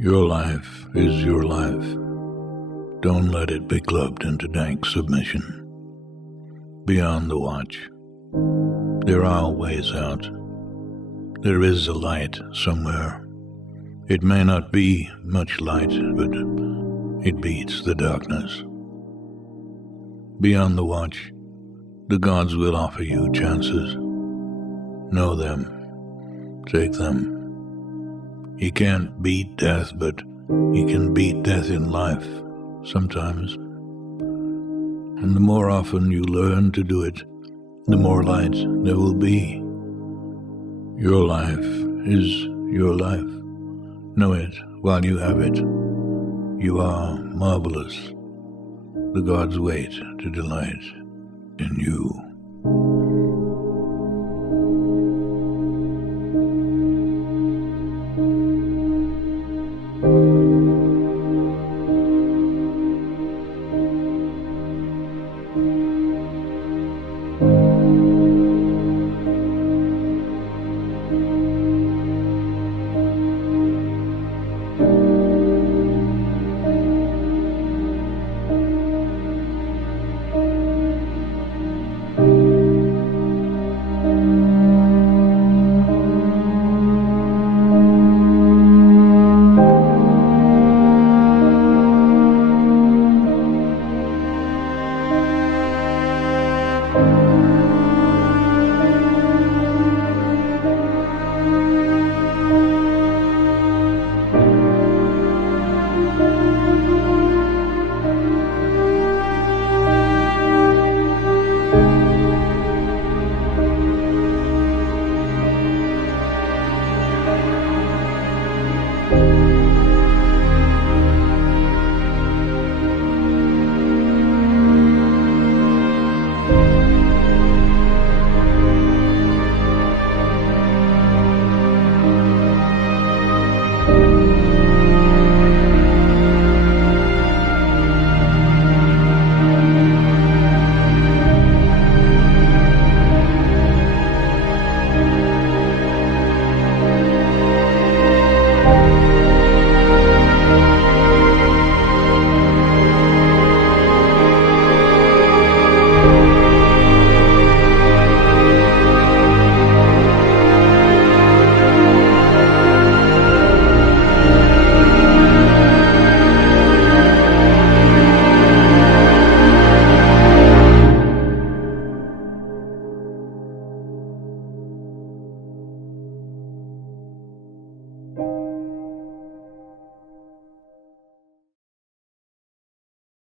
Your life is your life. Don't let it be clubbed into dank submission. Beyond the watch, there are ways out. There is a light somewhere. It may not be much light, but it beats the darkness. Beyond the watch, the gods will offer you chances. Know them. Take them. You can't beat death, but you can beat death in life, sometimes. And the more often you learn to do it, the more light there will be. Your life is your life. Know it while you have it. You are marvelous. The gods wait to delight in you.